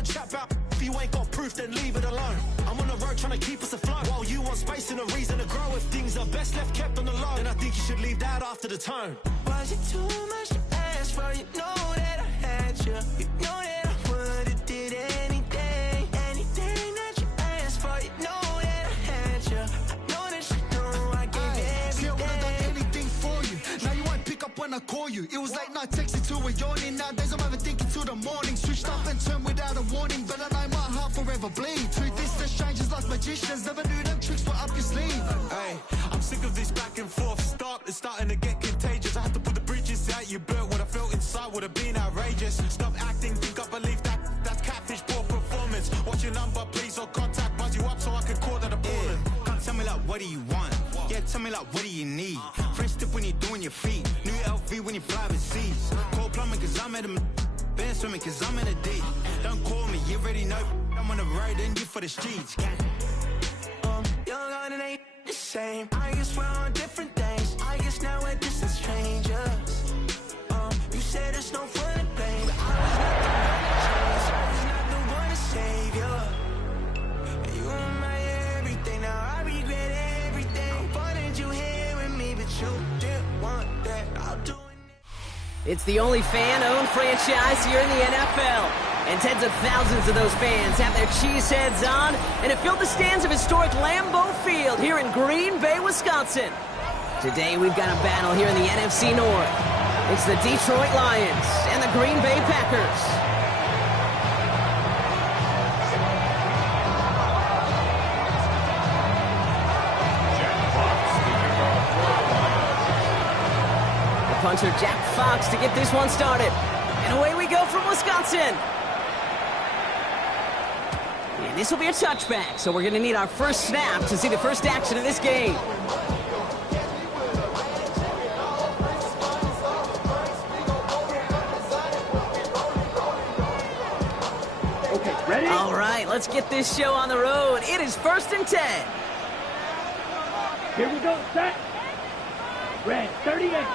Don't chat about if you ain't got proof, then leave it alone. I'm on the road trying to keep us afloat, while you want space and a reason to grow. If things are best left kept on the low, then I think you should leave that after the tone. Was it too much to ask for? You know that I had you. You know that I would've did anything, anything that you asked for. You know that I had you. I know that you know I gave everything. See, I would've done anything for you. Now you won't pick up when I call you. It was late night texting till we're yawning. Nowadays I'm overthinking till the morning. Switched up and turned without a warning, but I know my heart forever bleed. Truth is that strangers like magicians never knew them tricks were up your sleeve. Hey, I'm sick of this back and forth. Stop, it's starting to get contagious. I have to put the bridges out you built. What I felt inside would have been outrageous. Stop acting, think I believe that. That's catfish, poor performance. What's your number, please, or contact? Buzz you up so I can call that appalling. Can't tell me like, what do you want? Yeah, tell me like, what do you need? Fresh tip when you're doing your feet. New LV when you fly overseas. Cold plumbing cause I'm at a been swimming cause I'm in a deep. Don't call me, you already know. I'm on the road and you for the streets. Young on and ain't the same. I guess we're on different things. I guess now we're distant strangers. You said there's no fun to blame, but I was not the one to save you. You were my everything. Now I regret everything. I wanted you here with me, but you didn't want that. I'll do it. It's the only fan-owned franchise here in the NFL. And tens of thousands of those fans have their cheeseheads on and have filled the stands of historic Lambeau Field here in Green Bay, Wisconsin. Today we've got a battle here in the NFC North. It's the Detroit Lions and the Green Bay Packers. Punter Jack Fox to get this one started. And away we go from Wisconsin. And this will be a touchback, so we're going to need our first snap to see the first action of this game. Okay, ready? All right, let's get this show on the road. It is 1st and 10. Here we go, set. Red, 38.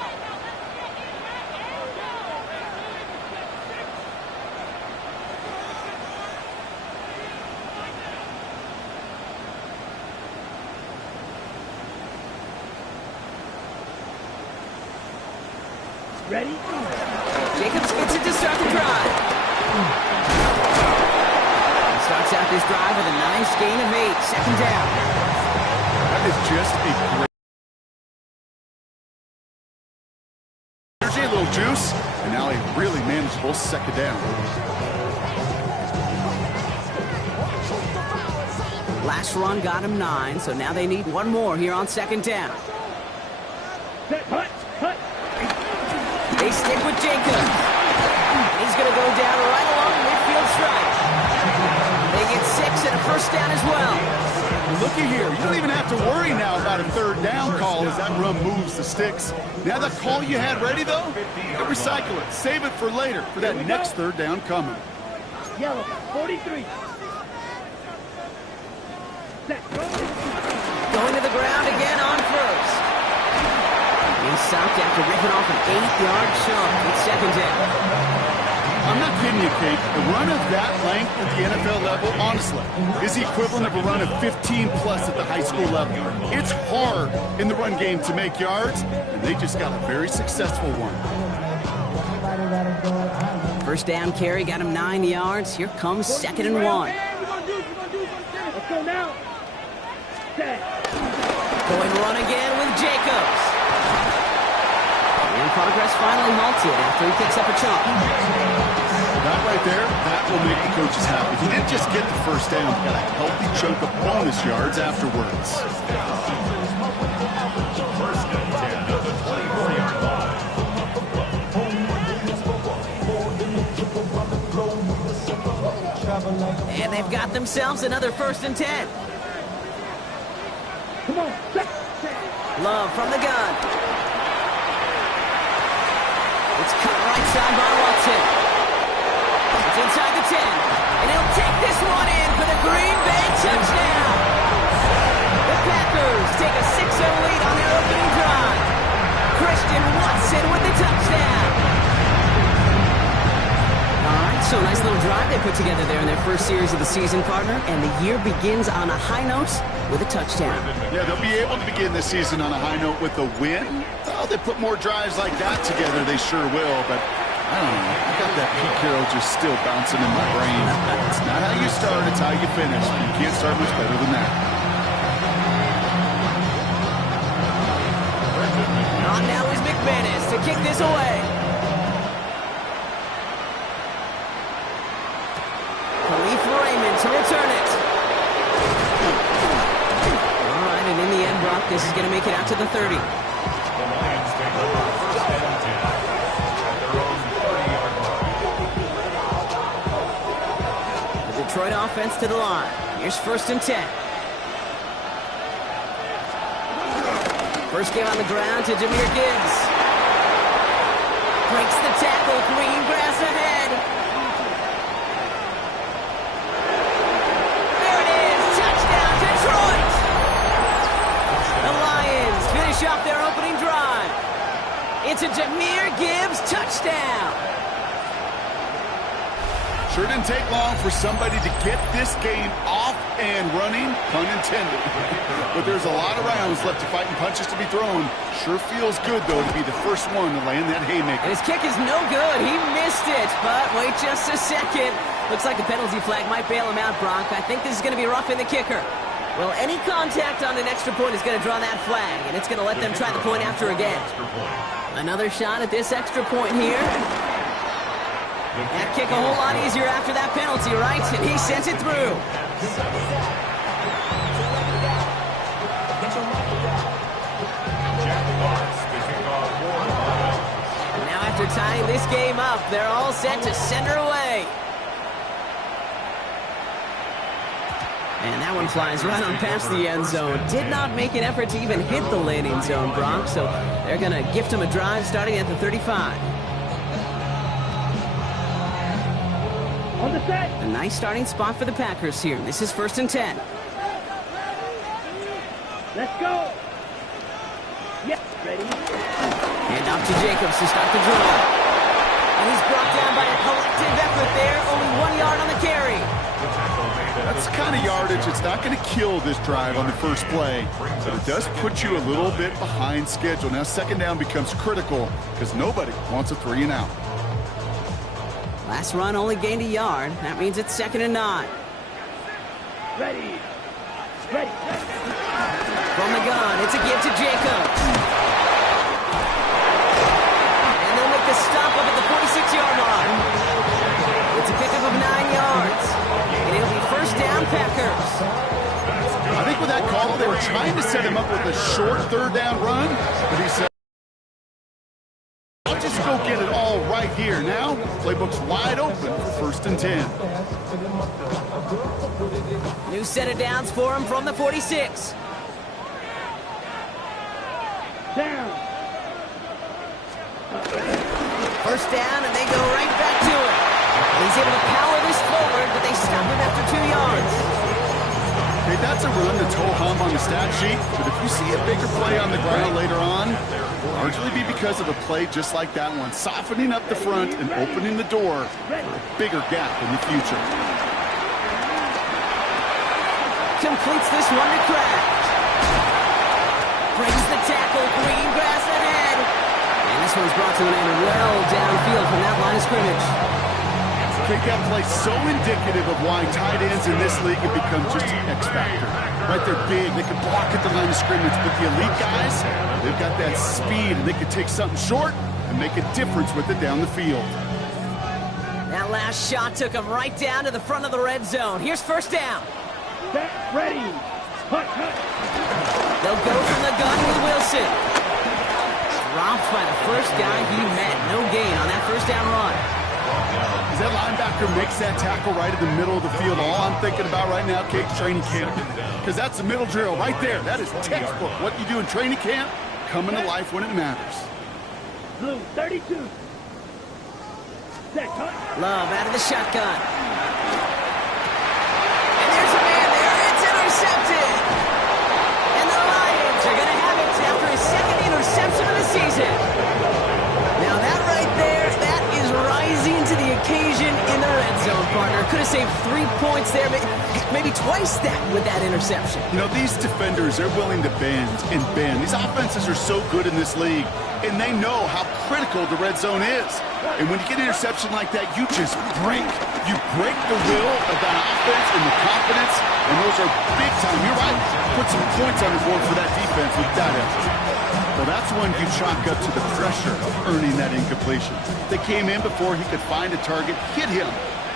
Ready? Jacobs gets it to start the drive. He starts out this drive with a nice gain of 8. Second down. That is just a great energy, a little juice, and now a really manageable second down. Last run got him 9, so now they need one more here on second down. Set, hut. They stick with Jacobs. He's going to go down right along the midfield stripe. They get 6 and a first down as well. Looky here, you don't even have to worry now about a third down call as that run moves the sticks. Now that call you had ready, though, you recycle it. Save it for later, for that next third down coming. Yellow, 43. Set, go. Going to the ground again on first. He's stopped after ripping off an 8-yard chunk with second down. I'm not kidding you, Kate. A run of that length at the NFL level, honestly, is the equivalent of a run of 15-plus at the high school level. It's hard in the run game to make yards, and they just got a very successful one. First down carry got him 9 yards. Here comes 2nd and 1. Let's go now. Set. Going run again with Jacobs. And progress finally halted after he picks up a chunk. That right there, that will make the coaches happy. He didn't just get the first down, he got a healthy chunk of bonus yards afterwards. And they've got themselves another 1st and 10. Come on, set. Love from the gun. It's cut right side by Watson. It's inside the 10. And he'll take this one in for the Green Bay touchdown. The Packers take a 6-0 lead on their opening drive. Christian Watson with the touchdown. All right, So nice little drive they put together there in their first series of the season, partner. And the year begins on a high note with a touchdown. Yeah, they'll be able to begin this season on a high note with a win. Well, they put more drives like that together, they sure will. But I don't know. I got that Pete Carroll just still bouncing in my brain. It's not how you start, it's how you finish. You can't start much better than that. On now is McManus to kick this away. Raymond to return it. All right, and in the end, Brock, this is going to make it out to the 30. The Detroit offense to the line. Here's 1st and 10. First game on the ground to Jahmyr Gibbs. Breaks the tackle, green grass ahead. Off their opening drive. It's a Jahmyr Gibbs touchdown. Sure didn't take long for somebody to get this game off and running, pun intended. But there's a lot of rounds left to fight and punches to be thrown. Sure feels good, though, to be the first one to land that haymaker. And his kick is no good. He missed it, but wait just a second. Looks like the penalty flag might bail him out, Brock. I think this is going to be roughing the kicker. Well, any contact on an extra point is going to draw that flag, and it's going to let them try the point after again. Another shot at this extra point here. That kick a whole lot easier after that penalty, right? And he sent it through. Now after tying this game up, they're all set to send her away. And that one flies right on past the end zone. Did not make an effort to even hit the landing zone, Brock. So they're going to gift him a drive starting at the 35. On the set. A nice starting spot for the Packers here. This is 1st and 10. Let's go. Yep, ready. And off to Jacobs to start the drive. And he's brought down by a collective effort there. Only 1 yard on the carry. That's the kind of yardage. It's not going to kill this drive on the first play, but it does put you a little bit behind schedule. Now, 2nd down becomes critical because nobody wants a 3 and out. Last run only gained a yard. That means it's 2nd and 9. Ready. Ready. From the gun, it's a give to Jacobs. And they'll make the stop up at the 46-yard line. It's a pickup of 9 yards. And it'll be 1st down, Packers. I think with that call, they were trying to set him up with a short 3rd down run, but he said, I'll just go get it all right here. Now, playbook's wide open for 1st and 10. New set of downs for him from the 46. Down. 1st down, and they go right back to it. He's able to power this forward, but they stop him after 2 yards. Okay, that's a run that's ho-hum on the stat sheet, but if you see a bigger play on the ground later on, largely be because of a play just like that one, softening up the front and opening the door for a bigger gap in the future. Completes this one to Kraft. Brings the tackle, green grass ahead. And this one's brought to an end well downfield from that line of scrimmage. I think that play so indicative of why tight ends in this league have become just an X factor. Right, they're big, they can block at the line of scrimmage, but the elite guys, they've got that speed, and they can take something short and make a difference with it down the field. That last shot took him right down to the front of the red zone. Here's 1st down. Set. Ready. Hut, hut. They'll go from the gun with Wilson. Dropped by the first guy he met. No gain on that 1st down run. As that linebacker makes that tackle right in the middle of the field, all I'm thinking about right now, Kate's training camp. Because that's the middle drill right there. That is textbook. What you do in training camp, coming to life when it matters. Blue, 32. Set. Hut. Love out of the shotgun. And there's a man there. It's intercepted. And the Lions are going to have it after his 2nd interception of the season. Now that right there, that is rising to the occasion into the red zone, partner. Could have saved 3 points there, maybe twice that with that interception. You know, these defenders, they're willing to bend and bend. These offenses are so good in this league, and they know how critical the red zone is. And when you get an interception like that, you just break. You break the will of that offense and the confidence, and those are big time. You're right. Put some points on the board for that defense with that effort. Well, that's one you chalk up to the pressure of earning that incompletion. They came in before he could find a target, hit him,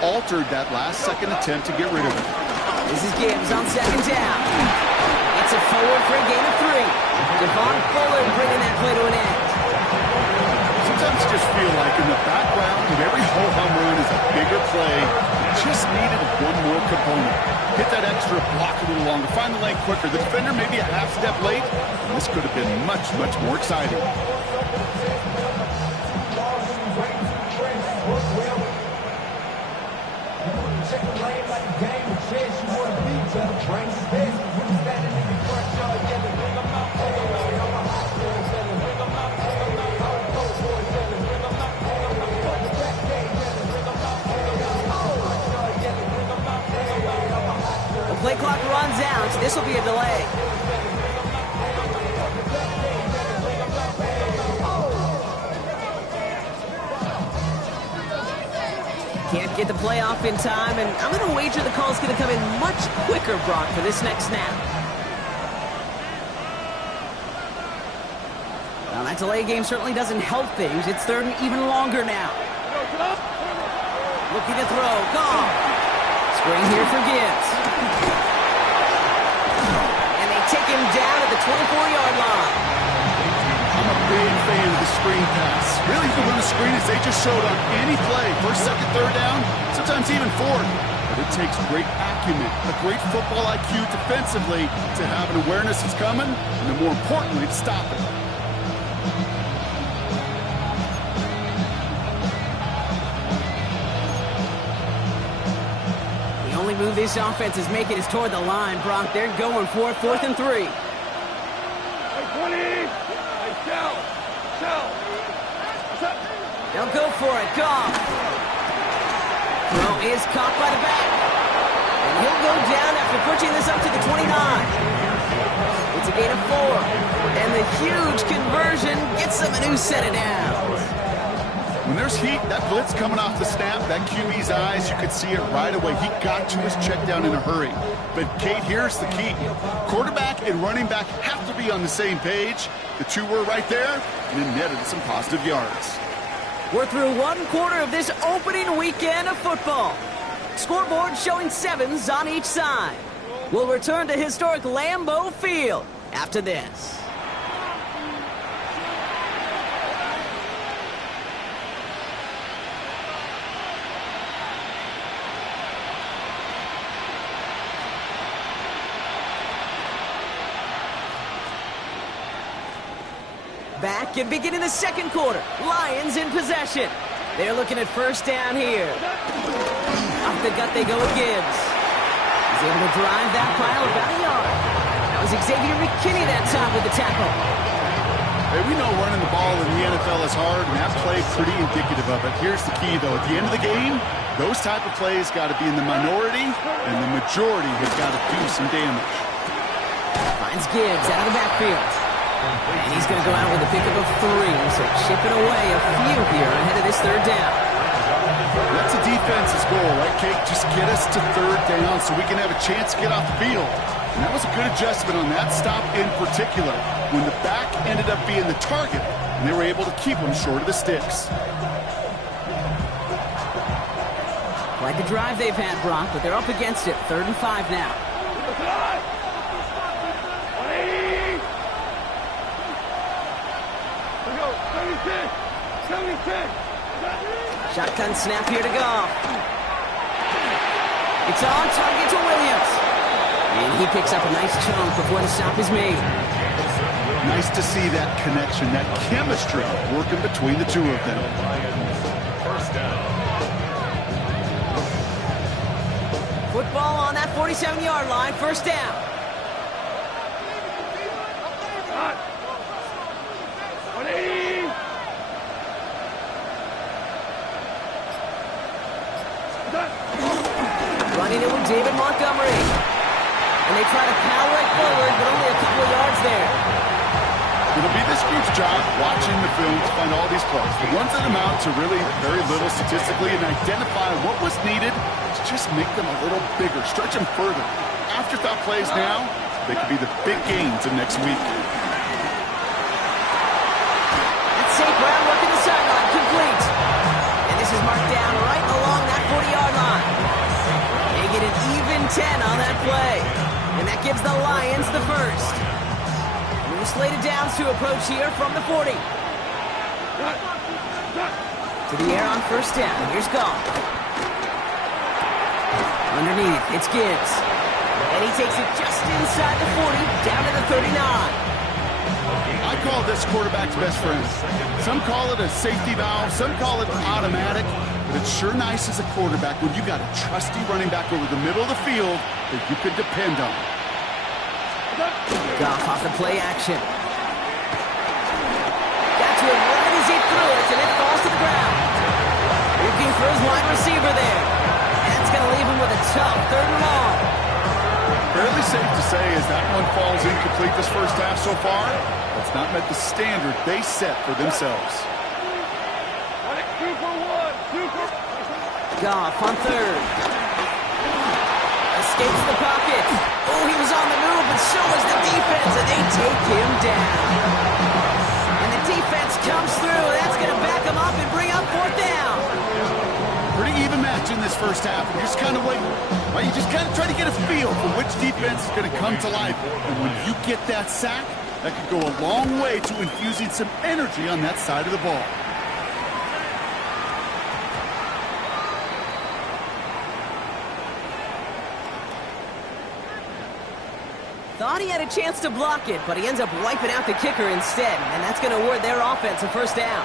altered that last-second attempt to get rid of it. This is Gibbs on second down. It's a forward for a gain of 3. Devon Fuller bringing that play to an end. Sometimes you just feel like in the background of every ho-hum run is a bigger play. Just needed one more component. Hit that extra block a little longer. Find the lane quicker. The defender maybe a half step late. And this could have been much, much more exciting. Play clock runs out. This will be a delay. Can't get the play off in time, and I'm going to wager the call's going to come in much quicker, Brock, for this next snap. Well, that delay game certainly doesn't help things. It's third and even longer now. Looking to throw. Gone. Screen here for Gibbs. And they take him down at the 24-yard line. I'm a big fan of the screen pass. Really, you can run a screen as they just showed on any play. First, second, third down, sometimes even fourth. But it takes great acumen, a great football IQ defensively to have an awareness it's coming, and then more importantly, to stop it. Move this offense is making is toward the line, Brock. They're going for it, 4th and 3. Hey, 20! Hey, Shell! What's up? They'll go for it. Gotw. Throw is caught by the back. And he'll go down after pushing this up to the 29. It's a gain of 4. And the huge conversion gets them a new set of downs. When there's heat, that blitz coming off the snap, that QB's eyes, you could see it right away. He got to his check down in a hurry. But, Kate, here's the key. Quarterback and running back have to be on the same page. The two were right there, and it netted some positive yards. We're through 1 quarter of this opening weekend of football. Scoreboard showing 7s on each side. We'll return to historic Lambeau Field after this. Back and beginning the second quarter. Lions in possession. They're looking at first down here. Off the gut they go with Gibbs. He's able to drive that pile about a yard. That was Xavier McKinney that time with the tackle. Hey, we know running the ball in the NFL is hard, and that play pretty indicative of it. Here's the key, though. At the end of the game, those type of plays got to be in the minority, and the majority has got to do some damage. Finds Gibbs out of the backfield. And he's going to go out with a pickup of 3, so chipping away a few here ahead of this third down. That's a defense's goal, right, Kate? Just get us to third down so we can have a chance to get off the field. And that was a good adjustment on that stop in particular, when the back ended up being the target, and they were able to keep him short of the sticks. Quite the drive they've had, Brock, but they're up against it. 3rd and 5 now. Shotgun snap here to go. It's on target to Williams. And he picks up a nice chunk before the stop is made. Nice to see that connection, that chemistry working between the two of them. First down. Football on that 47-yard line. First down. Running it with David Montgomery. And they try to power it forward, but only a couple of yards there. It'll be this group's job watching the film to find all these plays. The ones that amount to really very little statistically and identify what was needed to just make them a little bigger, stretch them further. Afterthought plays now, they could be the big gains of next week. That's St. Brown working the sideline, complete. And this is marked down right along that 40-yard line. They get an even 10 on that play. And that gives the Lions the first. New slated downs to approach here from the 40. To the air on first down. Here's Gotw. Underneath, it's Gibbs. And he takes it just inside the 40, down to the 39. I call this quarterback's best friend. Some call it a safety valve, some call it automatic, but it's sure nice as a quarterback when you got a trusty running back over the middle of the field that you can depend on. Gotw off the play action. Got to him right as he threw it, and it falls to the ground. Looking for his wide receiver there. That's going to leave him with a tough 3rd and long. Fairly safe to say as that one falls incomplete this first half so far, that's not met the standard they set for themselves. Gotw on 3rd. Escapes the pocket. Oh, he was on the move, but so was the defense, and they take him down. And the defense comes through. That's going to back him up and bring up 4th down. Pretty even match in this first half. You're just kind of like, well, you just kind of try to get a feel for which defense is going to come to life. And when you get that sack, that could go a long way to infusing some energy on that side of the ball. Thought he had a chance to block it, but he ends up wiping out the kicker instead, and that's going to award their offense a first down.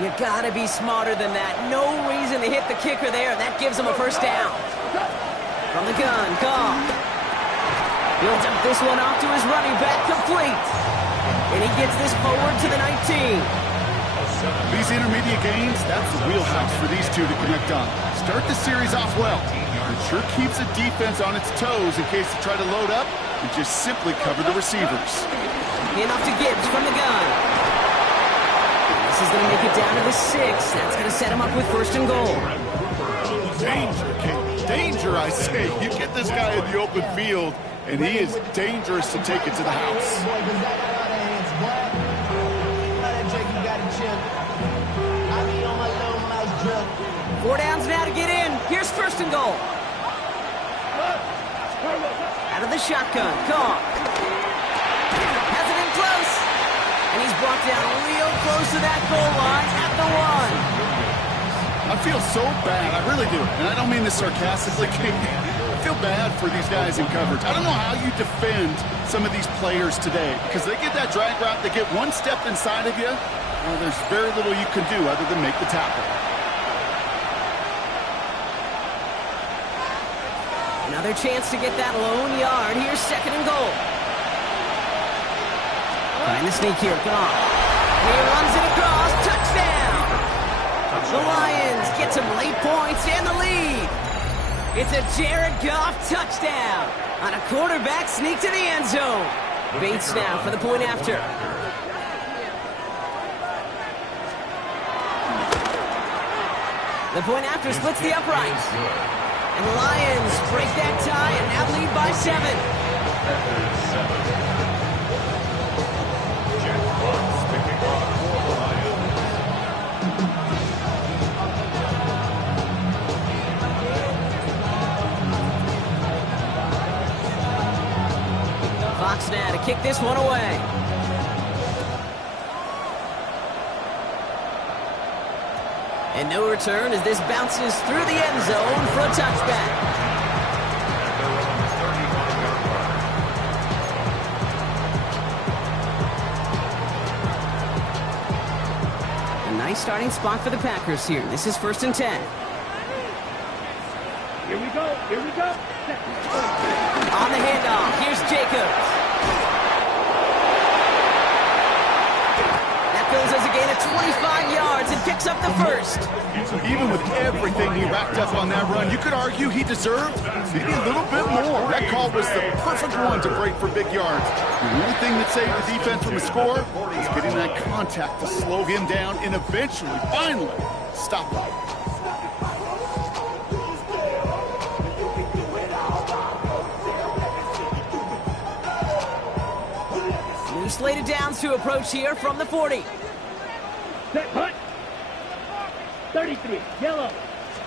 You gotta be smarter than that. No reason to hit the kicker there, and that gives him a first down. From the gun, Gotw. He'll dump this one off to his running back, complete. And he gets this forward to the 19. These intermediate games, that's the wheelhouse for these two to connect on. Start the series off well. It sure keeps the defense on its toes in case they try to load up and just simply cover the receivers. In off to Gibbs from the gun. This is going to make it down to the 6. That's going to set him up with 1st and goal. Danger, Kate. Danger, I say. You get this guy in the open field, and he is dangerous to take it to the house. 4 downs now to get in. Here's 1st and goal. Out of the shotgun, Gotw. Has it in close. And he's brought down real close to that goal line at the 1. I feel so bad, I really do. And I don't mean this sarcastically. I feel bad for these guys in coverage. I don't know how you defend some of these players today, because they get that drag route, they get one step inside of you, well, there's very little you can do other than make the tackle. Another chance to get that lone yard. Here's 2nd and goal. Trying to sneak here, Gotw. He runs it across, touchdown! The Lions get some late points and the lead. It's a Jared Goff touchdown on a quarterback sneak to the end zone. Bates now for the point after. The point after splits the uprights. And the Lions break that tie and now lead by 7. Fox now to kick this one away. And no return as this bounces through the end zone for a touchback. A nice starting spot for the Packers here. This is 1st and 10. Here we go. Here we go. On the handoff, here's Jacobs. That tackles as a gain of 25 yards and picks up the first. Even with everything he racked up on that run, you could argue he deserved maybe a little bit more. That call was the perfect one to break for big yards. The only thing that saved the defense from a score was getting that contact to slow him down and eventually, finally, stop him. New slated downs to approach here from the 40. Set, hut. 33, yellow.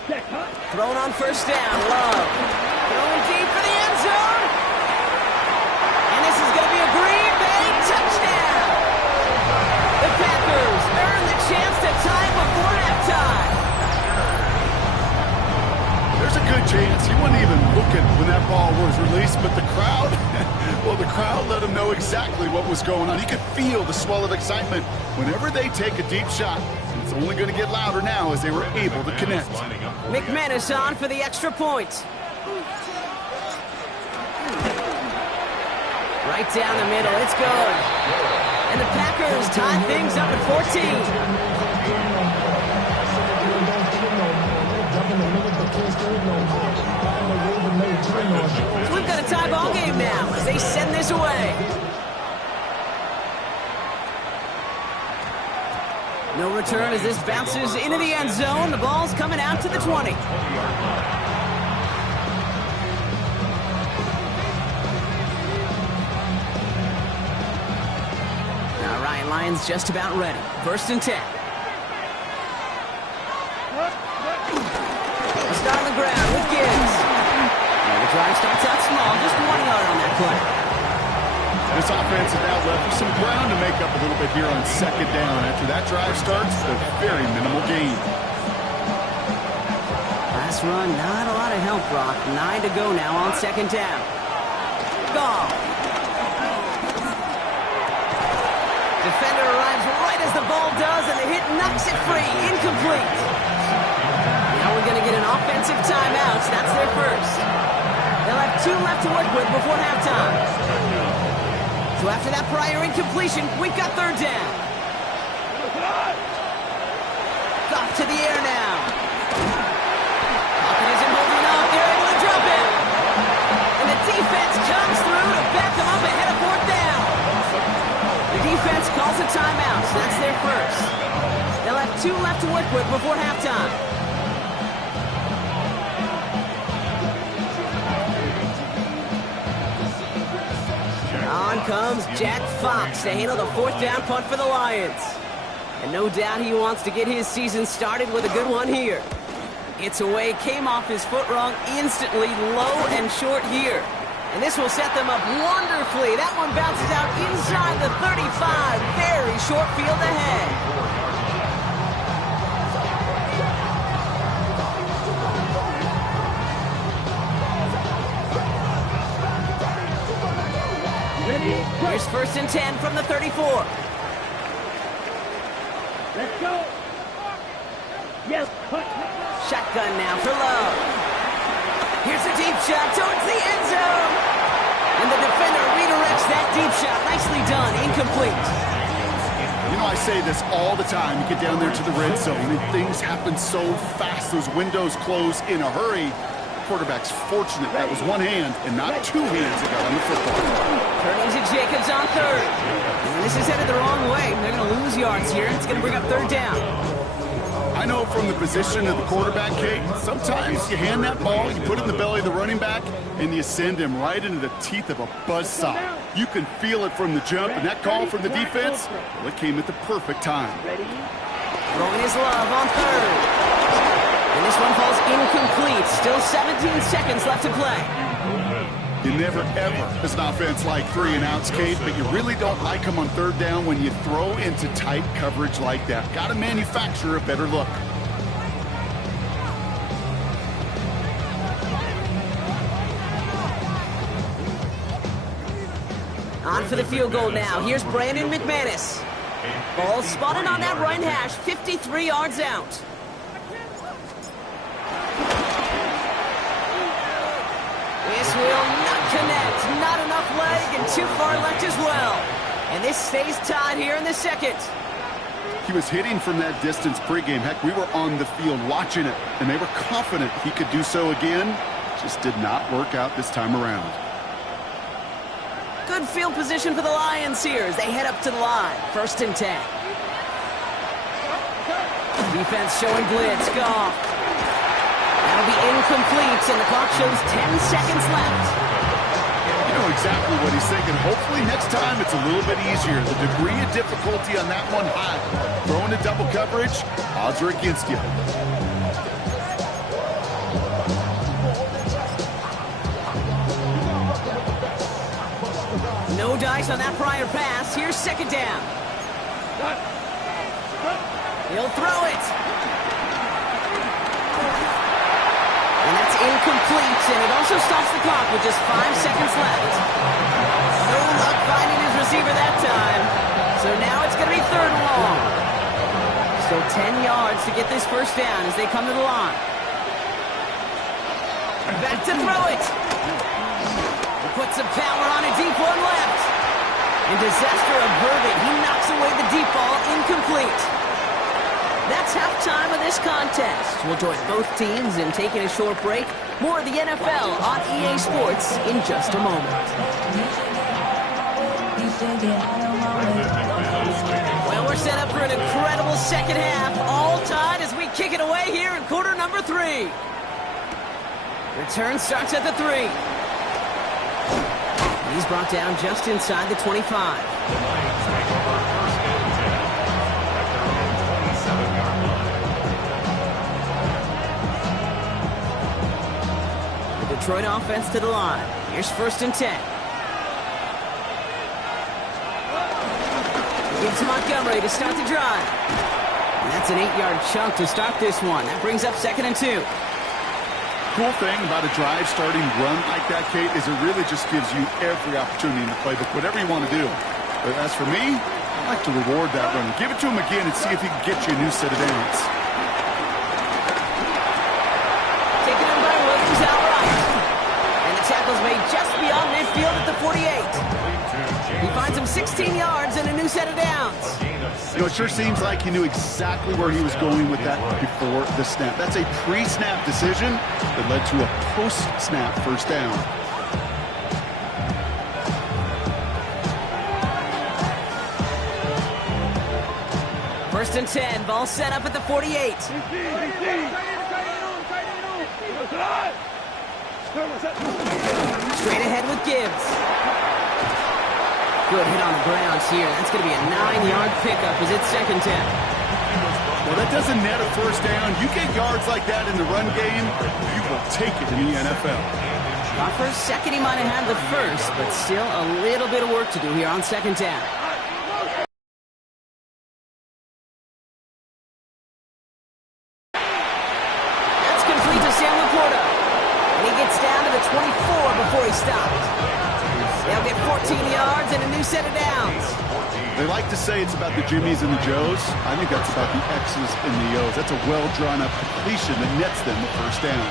Set, hut. Thrown on first down, Love. Going deep for the end zone. And this is going to be a Green Bay touchdown. The Packers earn the chance to tie before halftime. There's a good chance he wasn't even looking when that ball was released, but the crowd, well, the crowd let him know exactly what was going on. He could feel the swell of excitement whenever they take a deep shot. And it's only going to get louder now as they were able to connect. McManus on for the extra point. Right down the middle, it's good. And the Packers tie things up at 14. We've got a tie ball game now as they send this away. No return as this bounces into the end zone. The ball's coming out to the 20. Now Ryan Lyons just about ready. 1st and 10. Start on the ground with Gibbs. The drive starts out small, just 1 yard on that play. This offense is now left with some ground to make up a little bit here on 2nd down. After that drive starts, a very minimal gain. Last run, not a lot of help, Brock. 9 to go now on 2nd down. Gotw. Defender arrives right as the ball does, and the hit knocks it free. Incomplete. Now we're going to get an offensive timeout. That's their first. They'll have 2 left to work with before halftime. So after that prior incompletion, we've got 3rd down. Gotw to the air now. Pocket isn't holding up. They're able to drop it. And the defense comes through to back them up ahead of 4th down. The defense calls a timeout. So that's their first. They'll have 2 left to work with before halftime. On comes Jack Fox to handle the 4th down punt for the Lions. And no doubt he wants to get his season started with a good one here. It's away, came off his foot wrong instantly, low and short here. And this will set them up wonderfully. That one bounces out inside the 35. Very short field ahead. Here's 1st and 10 from the 34. Let's go. Yes, cut. Shotgun now for Love. Here's a deep shot towards the end zone. And the defender redirects that deep shot. Nicely done. Incomplete. You know, I say this all the time. You get down there to the red zone, and things happen so fast. Those windows close in a hurry. Quarterback's fortunate that was one hand and not 2 hands that got on the football. Turning to Jacobs on 3rd. And this is headed the wrong way. They're going to lose yards here. It's going to bring up 3rd down. I know from the position of the quarterback, Kate, sometimes you hand that ball, you put it in the belly of the running back, and you send him right into the teeth of a buzzsaw. You can feel it from the jump, and that call from the defense, well, it came at the perfect time. Throwing his Love on 3rd. And this one falls incomplete. Still 17 seconds left to play. You never, ever, as an offense, like 3 and outs, Kate, but you really don't like them on 3rd down when you throw into tight coverage like that. Got to manufacture a better look. On for the field goal now. Here's Brandon McManus. Ball spotted on that right hash, 53 yards out. This will not connect. Not enough leg and too far left as well. And this stays tied here in the 2nd. He was hitting from that distance pregame. Heck, we were on the field watching it, and they were confident he could do so again. Just did not work out this time around. Good field position for the Lions here as they head up to the line. 1st and 10. Defense showing blitz. Gotw. That'll be incomplete, and the clock shows 10 seconds left. You know exactly what he's thinking. Hopefully next time it's a little bit easier. The degree of difficulty on that one high. Throwing to double coverage, odds are against you. No dice on that prior pass. Here's 2nd down. He'll throw it. And that's incomplete, and it also stops the clock with just 5 seconds left. No luck finding his receiver that time. So now it's going to be 3rd and long. Still 10 yards to get this 1st down as they come to the line. Back to throw it. Put some power on a deep one left. And disaster averted. He knocks away the deep ball, incomplete. That's halftime of this contest. We'll join both teams in taking a short break. More of the NFL on EA Sports in just a moment. Well, we're set up for an incredible 2nd half. All tied as we kick it away here in quarter number 3. Return starts at the 3. He's brought down just inside the 25. The Detroit offense to the line. Here's 1st and 10. Gives Montgomery to start the drive. And that's an 8-yard chunk to start this one. That brings up 2nd and 2. Cool thing about a drive starting run like that, Kate, is it really just gives you every opportunity in the playbook, whatever you want to do. But as for me, I like to reward that run. Give it to him again and see if he can get you a new set of downs. Taken in by Williams outright. And the tackle's made just beyond midfield at the 48. He finds him 16 yards and a new set of downs. You know, it sure seems like he knew exactly where he was going with that before the snap. That's a pre-snap decision that led to a post-snap 1st down. First and 10, ball set up at the 48. Straight ahead with Gibbs. Good hit on the grounds here. That's going to be a 9-yard pickup as it's 2nd down. Well, that doesn't net a 1st down. You get yards like that in the run game, you will take it in the NFL. Not for a second he might have had the 1st, but still a little bit of work to do here on 2nd down. That's complete to Sam Laporta. And he gets down to the 24 before he stopped. They'll get 14 yards and a new set of downs. They like to say it's about the Jimmies and the Joes. I think that's about the X's and the O's. That's a well-drawn-up completion that nets them the 1st down.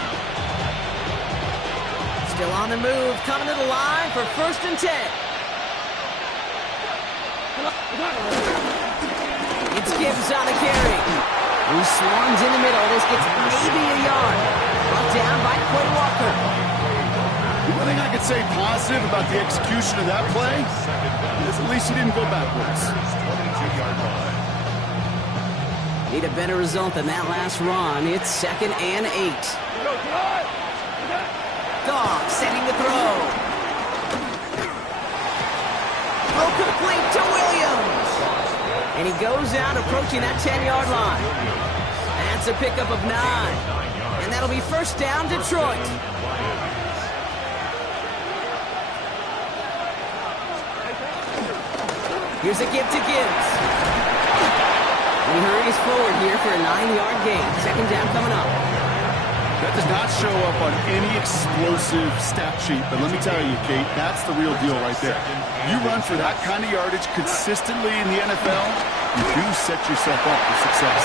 Still on the move, coming to the line for 1st and 10. It's Gibbs on the carry. Who swarms in the middle. This gets maybe a yard. Brought down by Quay Walker. The one thing I could say positive about the execution of that play is at least he didn't go backwards. Need a better result than that last run. It's 2nd and 8. Gotw setting the throw. Throw complete to Williams. And he goes out approaching that 10-yard line. That's a pickup of 9. And that'll be 1st down, Detroit. Here's a give to Gibbs. He hurries forward here for a 9-yard gain. 2nd down coming up. That does not show up on any explosive stat sheet, but let me tell you, Kate, that's the real deal right there. You run for that kind of yardage consistently in the NFL, you do set yourself up for success.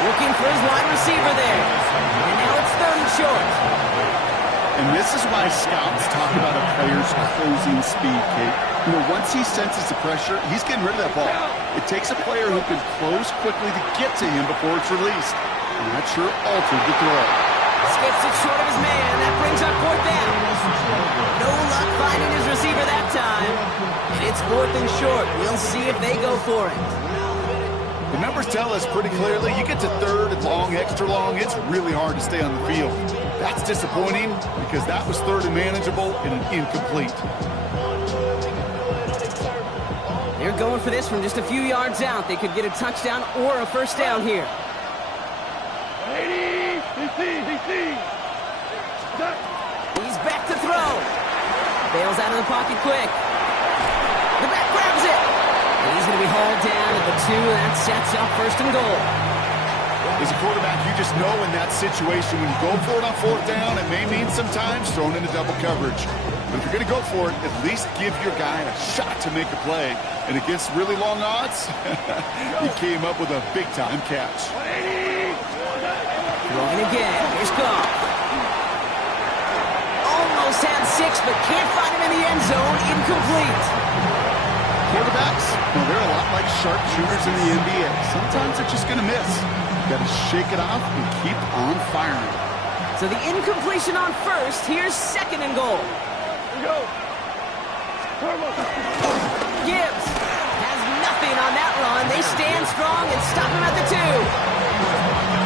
Looking for his wide receiver there. And now it's 3rd and short. And this is why scouts talk about a player's closing speed, Kate. You know, once he senses the pressure, he's getting rid of that ball. It takes a player who can close quickly to get to him before it's released. And that sure altered the throw. Skips it short of his man. That brings up 4th down. No luck finding his receiver that time. And it's 4th and short. We'll see if they go for it. The numbers tell us pretty clearly, you get to 3rd and long, extra long, it's really hard to stay on the field. That's disappointing because that was 3rd and manageable and an incomplete. They're going for this from just a few yards out. They could get a touchdown or a 1st down here. He's back to throw. Bails out of the pocket quick. The back grabs it. And he's going to be hauled down at the 2. That sets up 1st and goal. As a quarterback, you just know in that situation, when you go for it on 4th down, it may mean sometimes thrown into double coverage. But if you're going to go for it, at least give your guy a shot to make a play. And against really long odds, he came up with a big-time catch. Throwing again. Here's Gotw. Almost had 6, but can't find him in the end zone. Incomplete. Quarterbacks, well, they're a lot like sharpshooters in the NBA. Sometimes they're just going to miss. You got to shake it off and keep on firing. So the incompletion on 1st. Here's 2nd and goal. Gibbs has nothing on that run. They stand strong and stop him at the 2.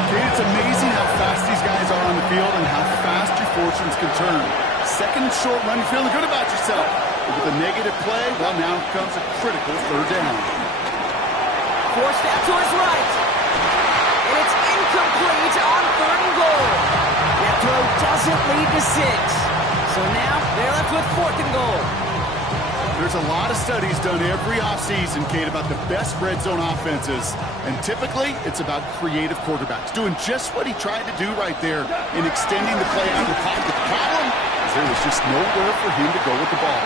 Okay, it's amazing how fast these guys are on the field and how fast your fortunes can turn. 2nd and short run, you're feeling good about yourself. But with a negative play, well, now comes a critical 3rd down. Forced out to his right. And it's incomplete on 3rd and goal. That throw doesn't lead to 6. So now they're left with 4th and goal. There's a lot of studies done every offseason, Kate, about the best red zone offenses. And typically, it's about creative quarterbacks, doing just what he tried to do right there in extending the play out of the pocket. The problem is there was just nowhere for him to go with the ball.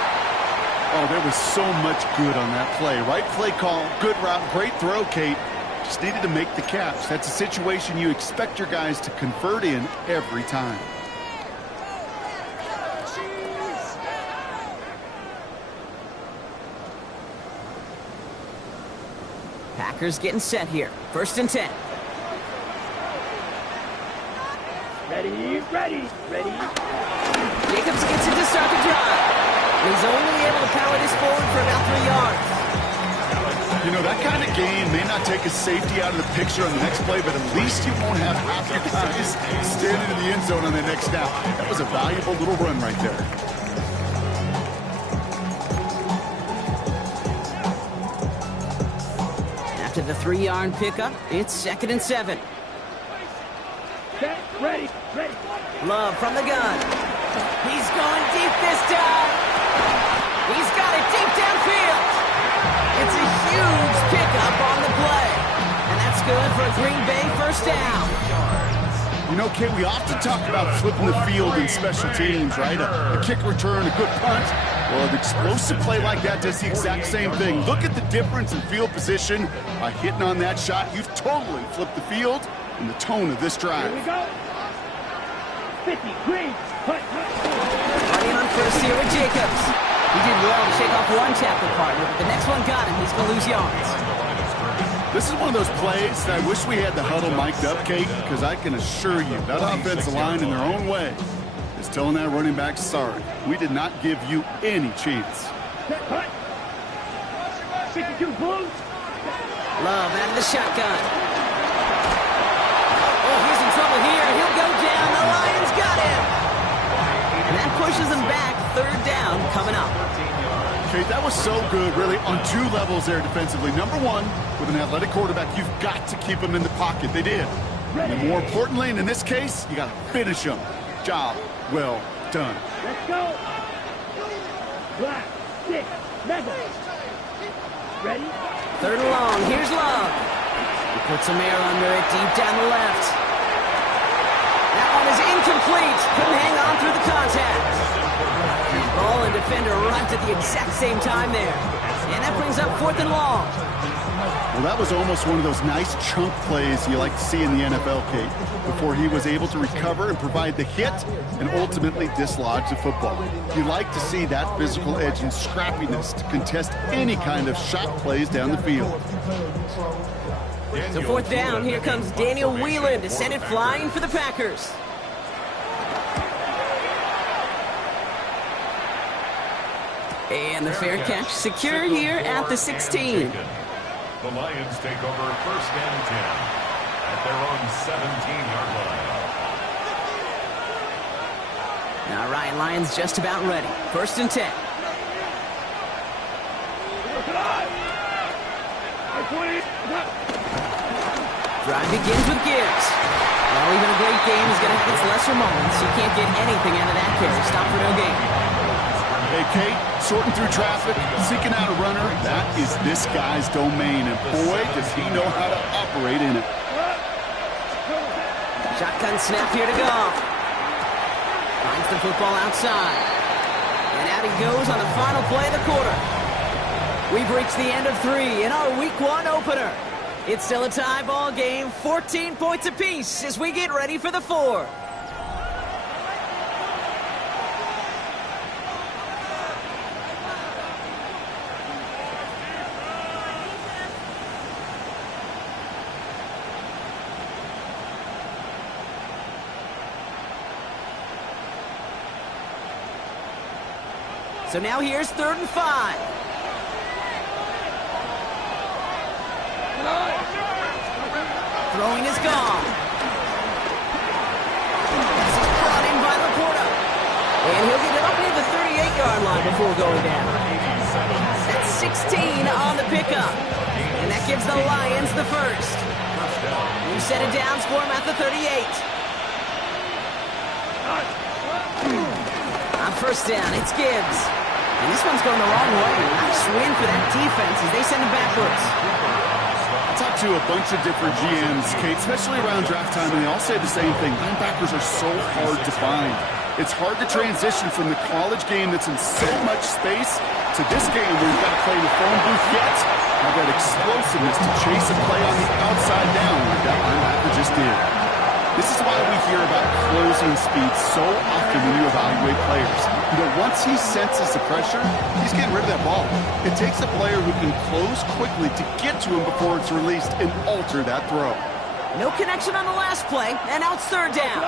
Oh, there was so much good on that play. Right play call, good route, great throw, Kate. Just needed to make the catch. That's a situation you expect your guys to convert in every time. Packers getting set here. 1st and 10. Ready. Jacobs gets it to start the drive. He's only able to power this forward for about 3 yards. You know, that kind of gain may not take a safety out of the picture on the next play, but at least you won't have half your guys standing in the end zone on the next down. That was a valuable little run right there. After the 3-yard pickup, it's 2nd and 7. Set, ready. Love from the gun. He's going deep this time. He's got it deep downfield. It's a huge pickup on the play. And that's good for a Green Bay 1st down. You know, Kate, we often talk about flipping the field in special teams, right? A kick return, a good punt. Well, an explosive play like that does the exact same thing. Look at the difference in field position. By hitting on that shot, you've totally flipped the field and the tone of this drive. Here we go. 50, green, punt. Running on 1st here with Jacobs. He did well to shake off one tackle partner, but the next one got him. He's going to lose yards. This is one of those plays that I wish we had the huddle mic'd up, Kate, because I can assure you that offensive line in their own way is telling that running back, sorry, we did not give you any chance. Set, punt. 52, blue. Love out of the shotgun. Oh, he's in trouble here. He'll go down. The Lions got him. And that pushes them back. 3rd down coming up. Kate, that was so good, really, on 2 levels there defensively. Number 1, with an athletic quarterback, you've got to keep him in the pocket. They did. And more importantly, and in this case, you got to finish him. Job well done. Let's go. Black, 6, mega. Ready? 3rd and long. Here's Love. He puts some air under it deep down the left. That one is incomplete. Couldn't hang on through the contact. Ball and defender right at the exact same time there. And that brings up 4th and long. Well, that was almost one of those nice chunk plays you like to see in the NFL, Kate, before he was able to recover and provide the hit and ultimately dislodge the football. You like to see that physical edge and scrappiness to contest any kind of shot plays down the field. So fourth down, here comes Daniel Whelan to send it flying for the Packers. And the fair catch secure here at the 16. The Lions take over first and 10 at their own 17-yard line. All right, Lions just about ready. First and 10. Drive begins with Gibbs. Well, even a great game is going to have its lesser moments. You can't get anything out of that carry. Stop for no gain. Hey, Kate, sorting through traffic, seeking out a runner, that is this guy's domain, and boy, does he know how to operate in it. Shotgun snap here to go. Finds the football outside. And out he goes on the final play of the quarter. We've reached the end of 3 in our Week 1 opener. It's still a tie ball game, 14 points apiece as we get ready for the 4. So now here's 3rd and 5. Throwing is gone. This is brought in by Laporta. And he'll get it up near the 38-yard line before going down. That's 16 on the pickup. And that gives the Lions the first. New set of downs for him at the 38. On first down, it's Gibbs. And this one's going the wrong way. Nice win for that defense as they send him backwards. I talked to a bunch of different GMs, Kate, especially around draft time, and they all say the same thing. Linebackers are so hard to find. It's hard to transition from the college game that's in so much space to this game where you've got to play in the phone booth yet. Have that explosiveness to chase a play on the outside down like that linebacker just did. This is why we hear about closing speed so often when you evaluate players. You know, once he senses the pressure, he's getting rid of that ball. It takes a player who can close quickly to get to him before it's released and alter that throw. No connection on the last play, and now it's 3rd down.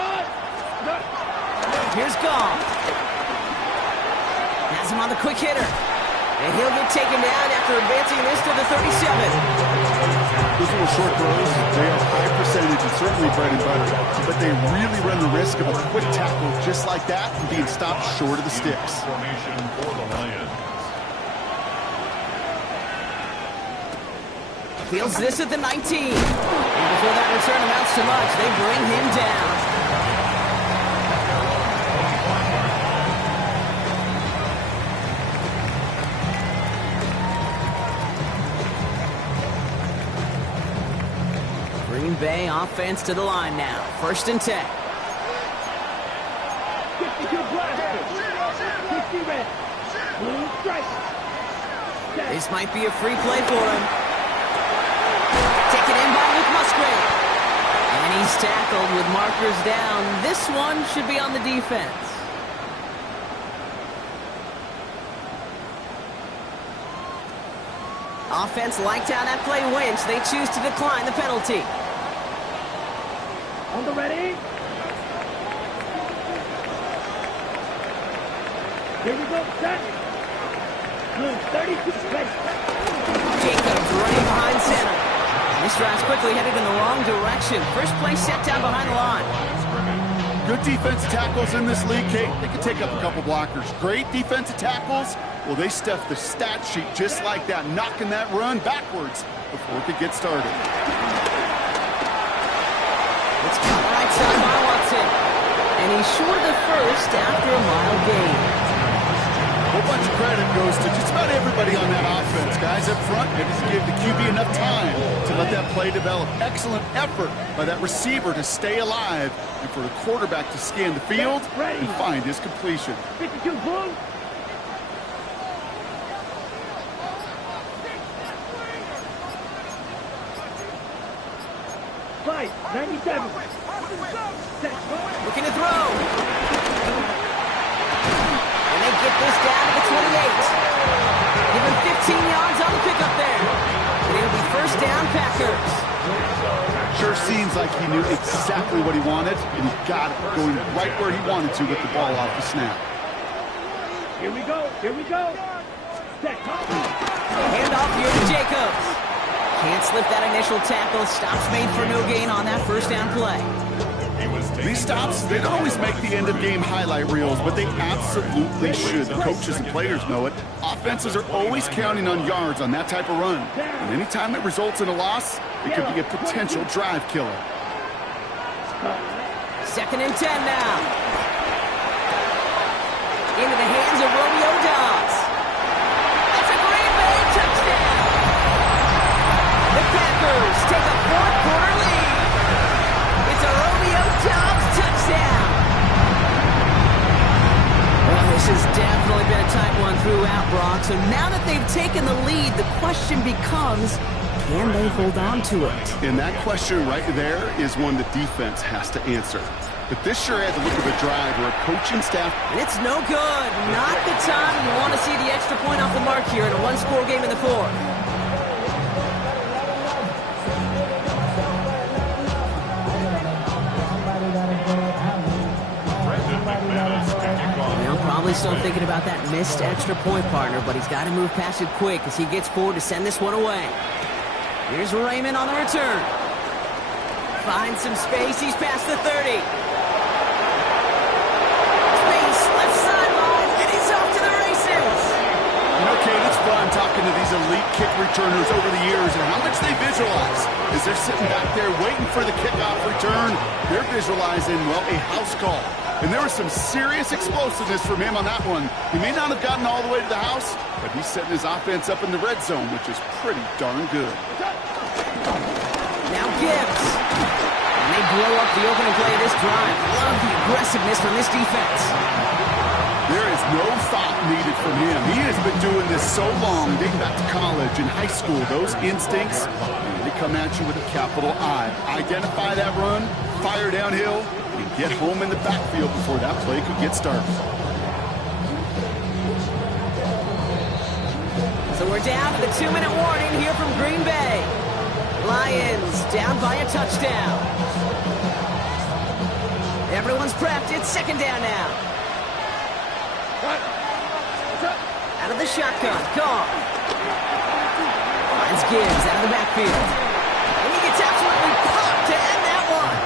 Here's Gotw. Has him on the quick hitter. And he'll get taken down after advancing this to the 37. Those little short throws, they are high percentage and certainly bread and butter, but they really run the risk of a quick tackle just like that and being stopped short of the sticks. Formation for the Lions. Fields this at the 19. And before that return amounts to much, they bring him down. Green Bay offense to the line now. 1st and 10. 52 blaster. 50 red. Blue stripe. This might be a free play for him. Taken in by Luke Musgrave. And he's tackled with markers down. This one should be on the defense. Offense liked how that play went. They choose to decline the penalty. On the ready. Here we go, set. Blue 32 ready. Jacobs running behind center. This drive's quickly headed in the wrong direction. First play set down behind the line. Good defensive tackles in this league, Kate. They can take up a couple blockers. Great defensive tackles. Well, they stuffed the stat sheet just like that, knocking that run backwards before it could get started. It's caught right side by Watson. And he's short of the first after a mile gain. A whole bunch of credit goes to just about everybody on that offense. Guys up front, they just give the QB enough time to let that play develop. Excellent effort by that receiver to stay alive and for the quarterback to scan the field and find his completion. 52 blue. 7. Looking to throw. And they get this down to the 28. Give him 15 yards on the pickup there. And it'll be first down, Packers. Sure seems like he knew exactly what he wanted, and he got it going right where he wanted to with the ball off the snap. Here we go. Here we go. Hand off here to Jacobs. Can't slip that initial tackle. Stops made for no gain on that first down play. These stops, they don't always make the end-of-game highlight reels, but they absolutely should. The coaches and players know it. Offenses are always counting on yards on that type of run. And anytime it results in a loss, it could be a potential drive killer. 2nd and 10 now. Into the hands of Romeo Dobbs. That's a Green Bay touchdown. The Packers take a fourth-quarter lead. It's a Romeo Dobbs touchdown. Well, this has definitely been a tight one throughout, Brock. So now that they've taken the lead, the question becomes, can they hold on to it? And that question right there is one the defense has to answer. But this sure had the look of a drive where a coaching staff... And it's no good. Not the time you want to see the extra point off the mark here in a one-score game in the fourth. Well, probably still thinking about that missed extra point, partner, but he's got to move past it quick as he gets forward to send this one away. Here's Raymond on the return. Finds some space. He's past the 30. Space, left sideline, and he's off to the races. You know, Kate, it's fun talking to these elite kick returners over the years and how much they visualize. As they're sitting back there waiting for the kickoff return, they're visualizing, well, a house call. And there was some serious explosiveness from him on that one. He may not have gotten all the way to the house, but he's setting his offense up in the red zone, which is pretty darn good. Now Gibbs. And they blow up the opening play of this drive. Love the aggressiveness from this defense. There is no thought needed from him. He has been doing this so long, dating back to college and high school. Those instincts, they come at you with a capital I. Identify that run, fire downhill, and get home in the backfield before that play could get started. So we're down to the 2-minute warning here from Green Bay. Lions down by a touchdown. Everyone's prepped. It's 2nd down now. Out of the shotgun. Gone. Finds Gibbs out of the backfield. And he gets absolutely popped to end that one.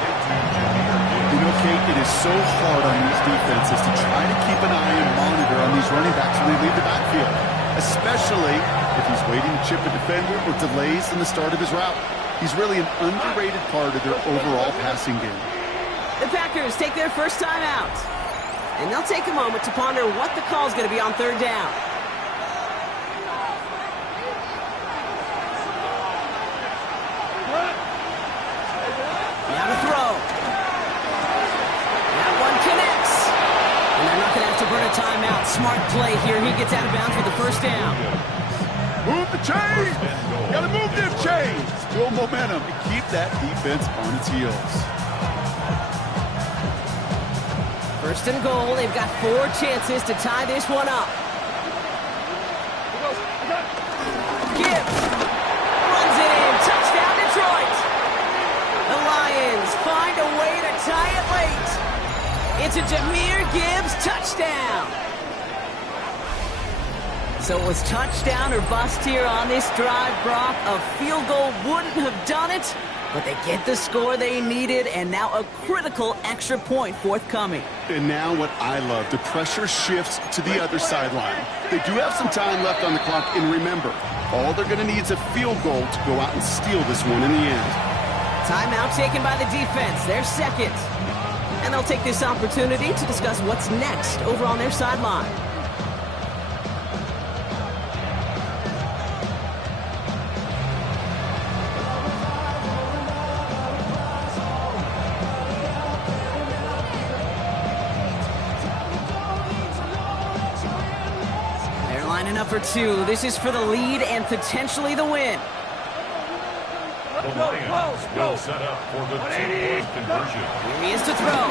You know, Kate, it is so hard on these defenses to try to keep an eye and monitor on these running backs when they leave the backfield, especially if he's waiting to chip a defender or delays in the start of his route. He's really an underrated part of their overall passing game. The Packers take their first time out, and they'll take a moment to ponder what the call is going to be on 3rd down. Now to throw. That one connects. And they're not going to have to burn a timeout. Smart play here. He gets out of bounds for the first down. Move the chains! Gotta move them chains! Build momentum and keep that defense on its heels. 1st and goal. They've got 4 chances to tie this one up. Gibbs runs it in. Touchdown, Detroit. The Lions find a way to tie it late. It's a Jahmyr Gibbs touchdown. So it was touchdown or bust here on this drive, Brock. A field goal wouldn't have done it, but they get the score they needed, and now a critical extra point forthcoming. And now what I love, the pressure shifts to the other sideline. They do have some time left on the clock, and remember, all they're going to need is a field goal to go out and steal this one in the end. Timeout taken by the defense, their 2nd. And they'll take this opportunity to discuss what's next over on their sideline. Up for 2. This is for the lead and potentially the win. The Lions will set up for the two-point conversion. Here he is to throw.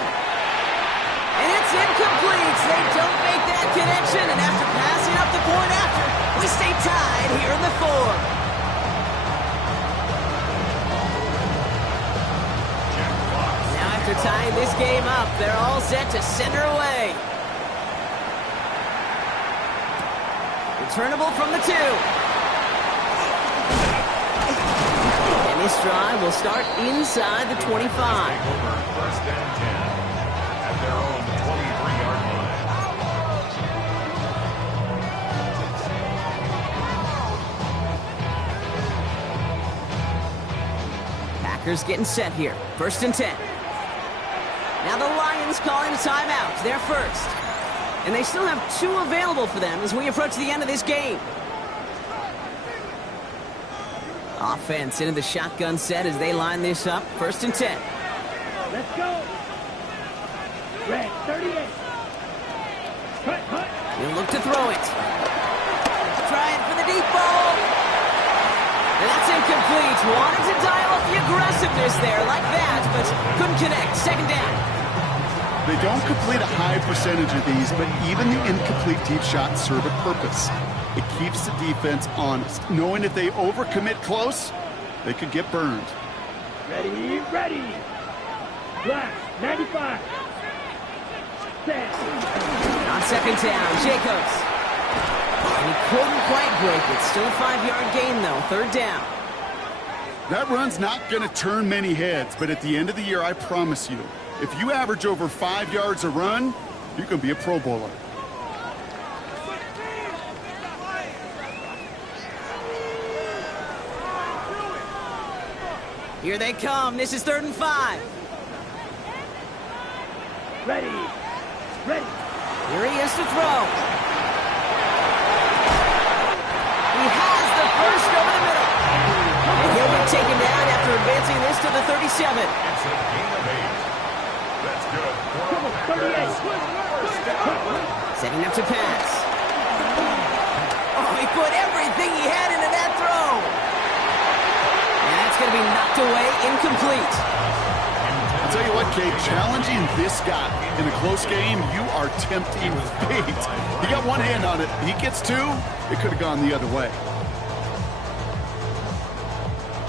And it's incomplete. They don't make that connection, and after passing up the point after, we stay tied here in the fourth. Now after tying this game up, they're all set to send her away. Returnable from the 2. And this drive will start inside the 25. Take over first and 10 at their own 23-yard line. Packers getting set here. First and 10. Now the Lions calling a timeout. They're first. And they still have 2 available for them as we approach the end of this game. Offense into the shotgun set as they line this up. First and 10. Let's go. Red, 38. Cut. He'll look to throw it. Trying for the deep ball. And that's incomplete. Wanted to dial up the aggressiveness there like that, but couldn't connect. Second down. They don't complete a high percentage of these, but even the incomplete deep shots serve a purpose. It keeps the defense honest, knowing if they overcommit close, they could get burned. Ready. Black, 95. Set. On second down, Jacobs. And he couldn't quite break it. Still a 5-yard gain, though. Third down. That run's not going to turn many heads, but at the end of the year, I promise you, if you average over 5 yards a run, you can be a Pro Bowler. Here they come. This is 3rd and 5. Ready. Here he is to throw. He has the first over the middle. And he'll be taken down after advancing this to the 37. It's a gain of 8. That's good. Come on, 38. Setting up to pass. Oh, he put everything he had into that throw. And that's going to be knocked away, incomplete. I'll tell you what, Kate, challenging this guy in a close game, you are tempting fate. He got one hand on it. He gets 2. It could have gone the other way.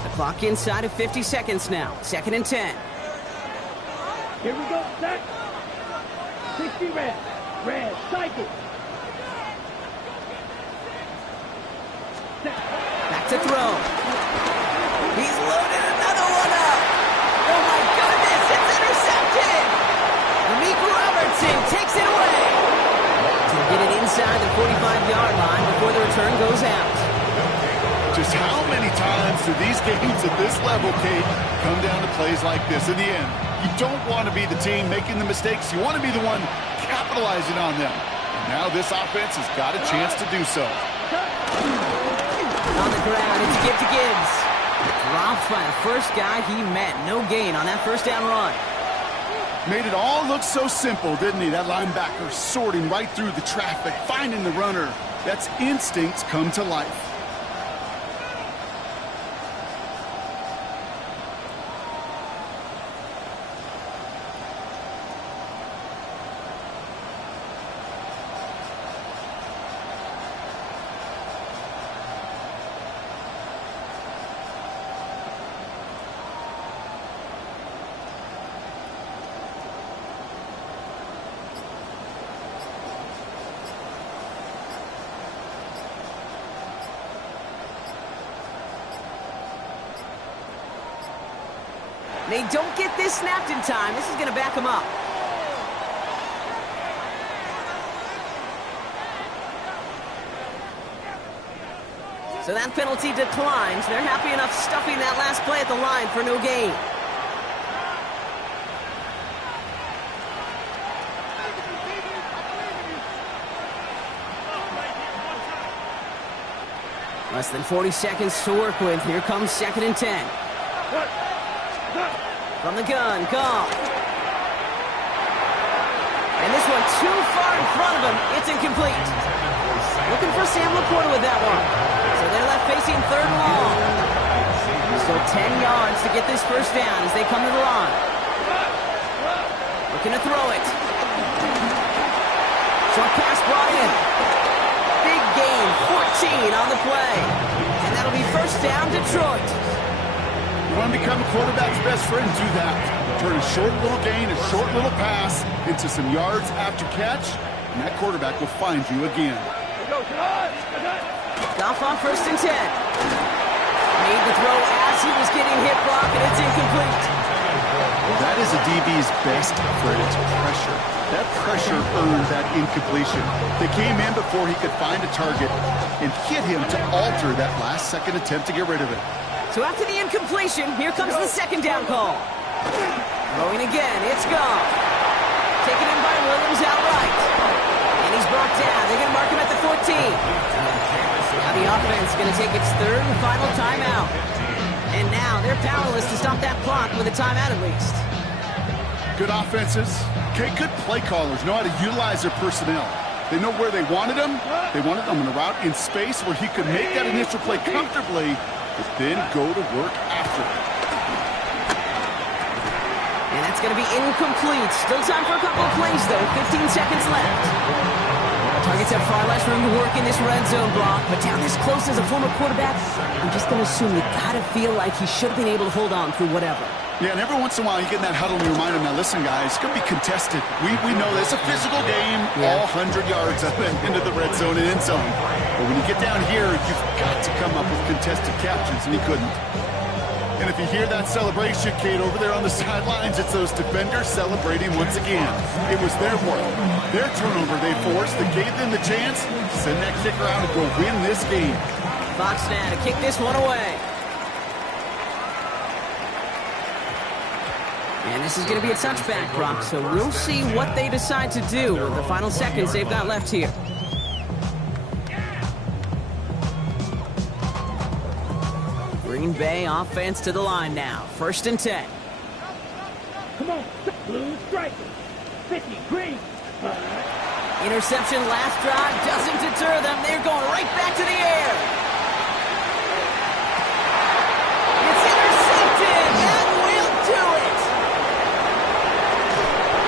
The clock inside of 50 seconds now. 2nd and 10. Here we go, set. 60 red. Red, cycle. Set. Back to throw. He's loaded another one up. Oh my goodness, it's intercepted. Amik Robertson takes it away. To get it inside the 45-yard line before the return goes out. Just how many times do these games at this level, Kate, come down to plays like this? In the end, you don't want to be the team making the mistakes. You want to be the one capitalizing on them. And now this offense has got a chance to do so. On the ground, it's Gibbs to Gibbs. Dropped by the first guy he met. No gain on that first down run. Made it all look so simple, didn't he? That linebacker sorting right through the traffic, finding the runner. That's instincts come to life. They don't get this snapped in time. This is going to back them up. So that penalty declines. They're happy enough stuffing that last play at the line for no gain. Less than 40 seconds to work with. Here comes 2nd and 10. From the gun, Gotw. And this one too far in front of him. It's incomplete. Looking for Sam Laporta with that one. So they're left facing 3rd and long. So 10 yards to get this first down as they come to the line. Looking to throw it. Short pass brought in. Big gain, 14 on the play. And that'll be first down, Detroit. You want to become a quarterback's best friend? Do that. Turn a short little gain, a short little pass into some yards after catch, and that quarterback will find you again. Gotw on first and 10. Made the throw as he was getting hit block, and it's incomplete. Well, that is a DB's best friend, pressure. That pressure earned that incompletion. They came in before he could find a target and hit him to alter that last-second attempt to get rid of it. So after the incompletion, here comes the second down call. Throwing again, it's gone. Taken in by Williams outright. And he's brought down. They're going to mark him at the 14. Now the offense is going to take its third and final timeout. And now they're powerless to stop that clock with a timeout at least. Good offenses, good play callers know how to utilize their personnel. They know where they wanted him. They wanted him in a route in space where he could make that initial play comfortably, but then go to work after it. And that's going to be incomplete. Still time for a couple of plays, though. 15 seconds left. Targets have far less room to work in this red zone block, but down this close as a former quarterback, I'm just going to assume you got to feel like he should have been able to hold on through whatever. Yeah, and every once in a while you get in that huddle and you remind them, now listen, guys, it's going to be contested. We know this is a physical game, all 100 yards up and into the red zone and end zone. But when you get down here, you've got to come up with contested captures, and he couldn't. And if you hear that celebration, Kate, over there on the sidelines, it's those defenders celebrating once again. It was their work, their turnover they forced that gave them the chance to send that kicker out and go win this game. Fox now to kick this one away. And this is going to be a touchback, Brock, so we'll see what they decide to do with the final seconds they've got left here. Green Bay offense to the line now. First and 10. Come on, blue striker. 50, green. Interception last drive doesn't deter them. They're going right back to the air. It's intercepted, and we'll do it.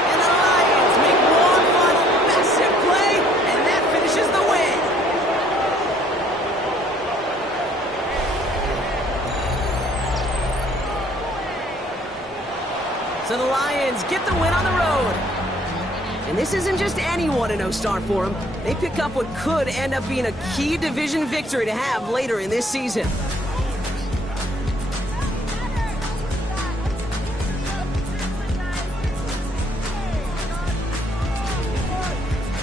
And the Lions make one final massive play, and that finishes the win. So the Lions get the win on the road. And this isn't just any 1-0 start for them. They pick up what could end up being a key division victory to have later in this season.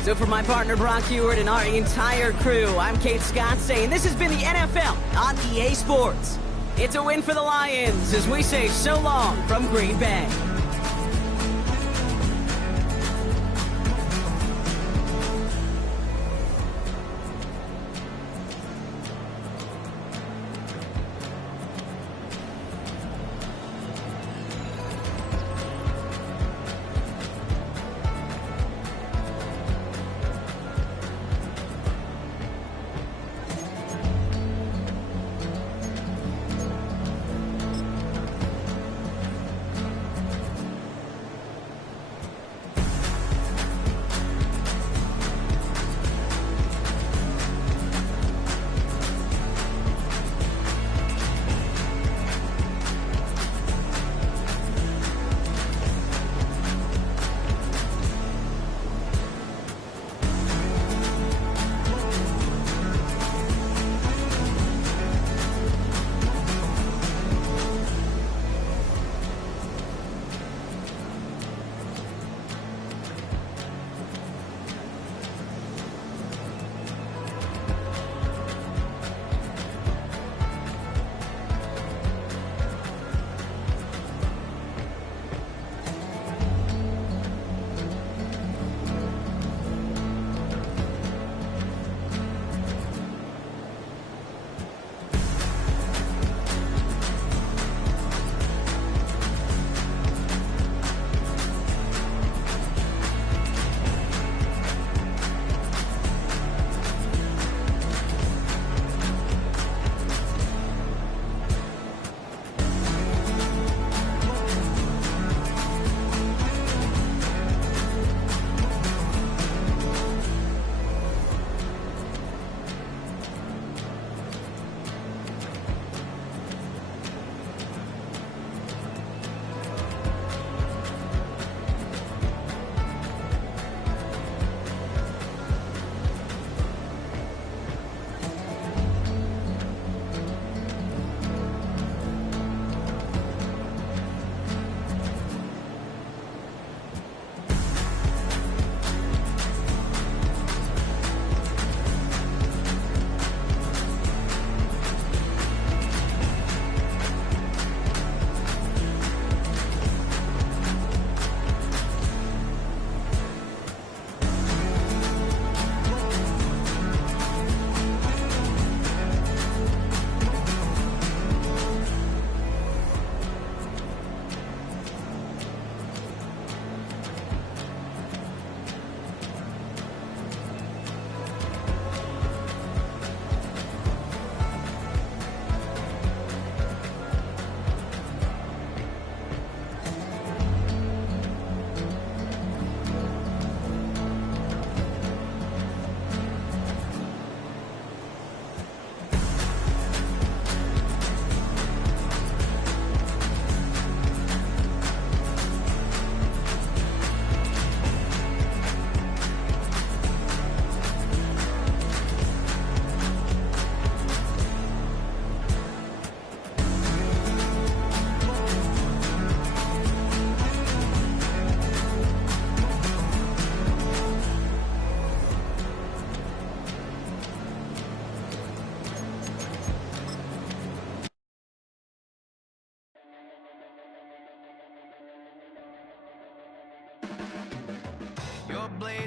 So for my partner Brock Ewart and our entire crew, I'm Kate Scott saying this has been the NFL on EA Sports. It's a win for the Lions as we say so long from Green Bay.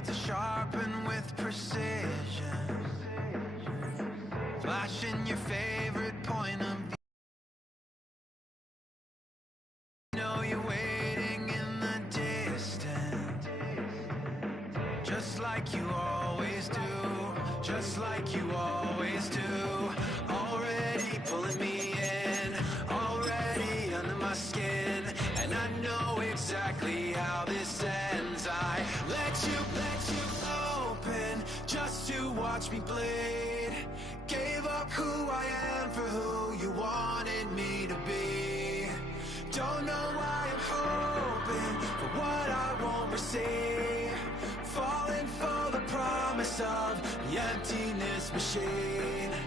blades are sharpened with precision, flashing your favorite point of view. You know you're waiting in the distance, just like you always do, just like you always do. Already pulling me in, already under my skin, and I know exactly how this ends. I let you open just to watch me bleed. Gave up who I am for who you wanted me to be. Don't know why I'm hoping for what I won't receive. Falling for the promise of the emptiness machine.